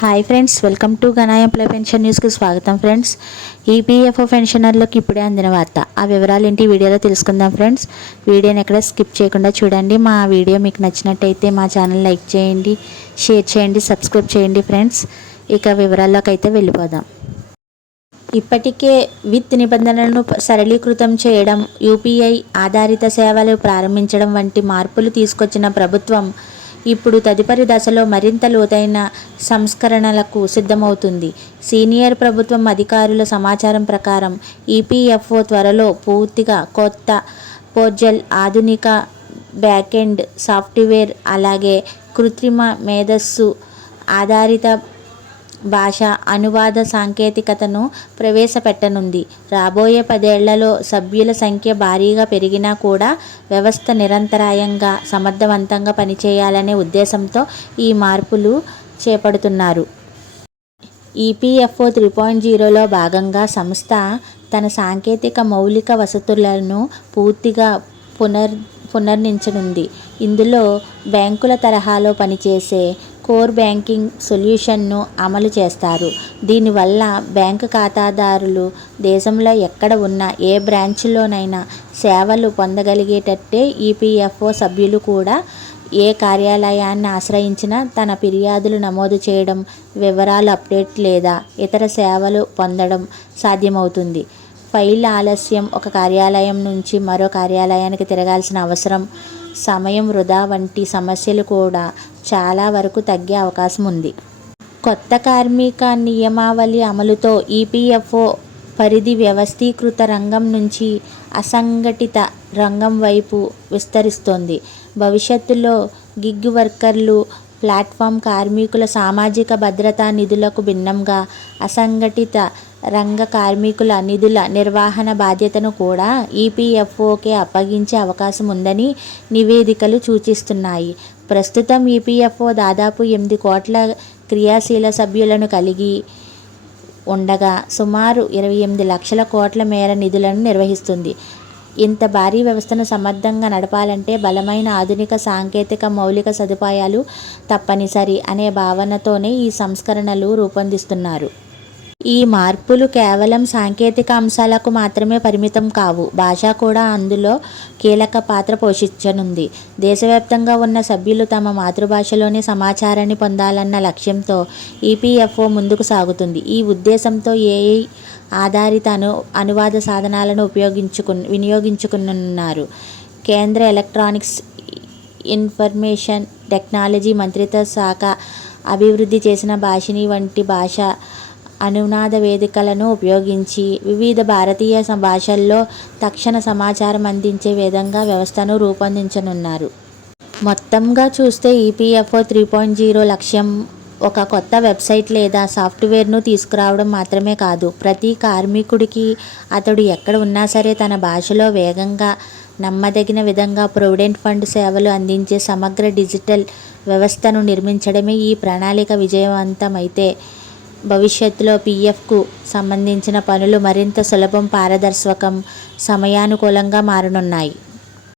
Hi friends, welcome to ఘన employee pension న్యూస్కి స్వాగతం. ఫ్రెండ్స్, ఈపీఎఫ్ఓ పెన్షనర్లకు ఇప్పుడే అందిన వార్త. ఆ వివరాలు ఏంటి వీడియోలో తెలుసుకుందాం. ఫ్రెండ్స్, వీడియోని ఎక్కడ స్కిప్ చేయకుండా చూడండి. మా వీడియో మీకు నచ్చినట్టయితే మా ఛానల్ లైక్ చేయండి, షేర్ చేయండి, సబ్స్క్రైబ్ చేయండి. ఫ్రెండ్స్, ఇక వివరాల్లోకి అయితే వెళ్ళిపోదాం. ఇప్పటికే విత్ నిబంధనలను సరళీకృతం చేయడం, యూపీఐ ఆధారిత సేవలు ప్రారంభించడం వంటి మార్పులు తీసుకొచ్చిన ప్రభుత్వం ఇప్పుడు తదుపరి దశలో మరింత లోతైన సంస్కరణలకు సిద్ధమవుతుంది. సీనియర్ ప్రభుత్వం అధికారుల సమాచారం ప్రకారం ఈపీఎఫ్ఓ త్వరలో పూర్తిగా కొత్త పోర్టల్, ఆధునిక బ్యాకెండ్ సాఫ్ట్వేర్, అలాగే కృత్రిమ మేధస్సు ఆధారిత భాష అనువాద సాంకేతికతను ప్రవేశపెట్టనుంది. రాబోయే 10 ఏళ్లలో సభ్యుల సంఖ్య భారీగా పెరిగినా కూడా వ్యవస్థ నిరంతరాయంగా సమర్థవంతంగా పనిచేయాలనే ఉద్దేశంతో ఈ మార్పులు చేపడుతున్నారు. ఈపీఎఫ్ఓ 3.0లో భాగంగా సంస్థ తన సాంకేతిక మౌలిక వసతులను పూర్తిగా పునర్నిర్మించనుంది. ఇందులో బ్యాంకుల తరహాలో పనిచేసే కోర్ బ్యాంకింగ్ సొల్యూషన్ను అమలు చేస్తారు. దీనివల్ల బ్యాంకు ఖాతాదారులు దేశంలో ఎక్కడ ఉన్నా ఏ బ్రాంచ్లోనైనా సేవలు పొందగలిగేటట్టే ఈపీఎఫ్ఓ సభ్యులు కూడా ఏ కార్యాలయాన్ని ఆశ్రయించినా తన ఫిర్యాదులు నమోదు చేయడం, వివరాలు అప్డేట్ లేదా ఇతర సేవలు పొందడం సాధ్యమవుతుంది. ఫైల్ ఆలస్యం, ఒక కార్యాలయం నుంచి మరో కార్యాలయానికి తిరగాల్సిన అవసరం, సమయం వృధా వంటి సమస్యలు కూడా చాలా వరకు తగ్గే అవకాశం ఉంది. కొత్త కార్మిక నియమావళి అమలుతో ఈపీఎఫ్ఓ పరిధి వ్యవస్థీకృత రంగం నుంచి అసంఘటిత రంగం వైపు విస్తరిస్తోంది. భవిష్యత్తులో గిగ్ వర్కర్లు, ప్లాట్ఫామ్ కార్మికుల సామాజిక భద్రతా నిధులకు భిన్నంగా అసంఘటిత రంగ కార్మికుల నిధుల నిర్వహణ బాధ్యతను కూడా ఈపీఎఫ్ఓకే అప్పగించే అవకాశం ఉందని నివేదికలు సూచిస్తున్నాయి. ప్రస్తుతం ఈపీఎఫ్ఓ దాదాపు 8 కోట్ల క్రియాశీల సభ్యులను కలిగి ఉండగా సుమారు 28 లక్షల కోట్ల మేర నిధులను నిర్వహిస్తుంది. ఇంత భారీ వ్యవస్థను సమర్థంగా నడపాలంటే బలమైన ఆధునిక సాంకేతిక మౌలిక సదుపాయాలు తప్పనిసరి అనే భావనతోనే ఈ సంస్కరణలు రూపొందిస్తున్నారు. ఈ మార్పులు కేవలం సాంకేతిక అంశాలకు మాత్రమే పరిమితం కావు. భాష కూడా అందులో కీలక పాత్ర పోషించనుంది. దేశవ్యాప్తంగా ఉన్న సభ్యులు తమ మాతృభాషలోనే సమాచారాన్ని పొందాలన్న లక్ష్యంతో ఈపీఎఫ్ఓ ముందుకు సాగుతుంది. ఈ ఉద్దేశంతో ఏఐ ఆధారిత అనువాద సాధనాలను వినియోగించుకున్నారు. కేంద్ర ఎలక్ట్రానిక్స్ ఇన్ఫర్మేషన్ టెక్నాలజీ మంత్రిత్వ శాఖ అభివృద్ధి చేసిన భాషిని వంటి భాష అనునాద వేదికలను ఉపయోగించి వివిధ భారతీయ భాషల్లో తక్షణ సమాచారం అందించే విధంగా వ్యవస్థను రూపొందించనున్నారు. మొత్తంగా చూస్తే ఈపీఎఫ్ఓ 3.0 లక్ష్యం ఒక కొత్త వెబ్సైట్ లేదా సాఫ్ట్వేర్ను తీసుకురావడం మాత్రమే కాదు, ప్రతి కార్మికుడికి అతడు ఎక్కడ ఉన్నా సరే తన భాషలో వేగంగా, నమ్మదగిన విధంగా ప్రొవిడెంట్ ఫండ్ సేవలు అందించే సమగ్ర డిజిటల్ వ్యవస్థను నిర్మించడమే. ఈ ప్రణాళిక విజయవంతమైతే భవిష్యత్తులో పీఎఫ్కు సంబంధించిన పనులు మరింత సులభం, పారదర్శకం, సమయానుకూలంగా మారనున్నాయి.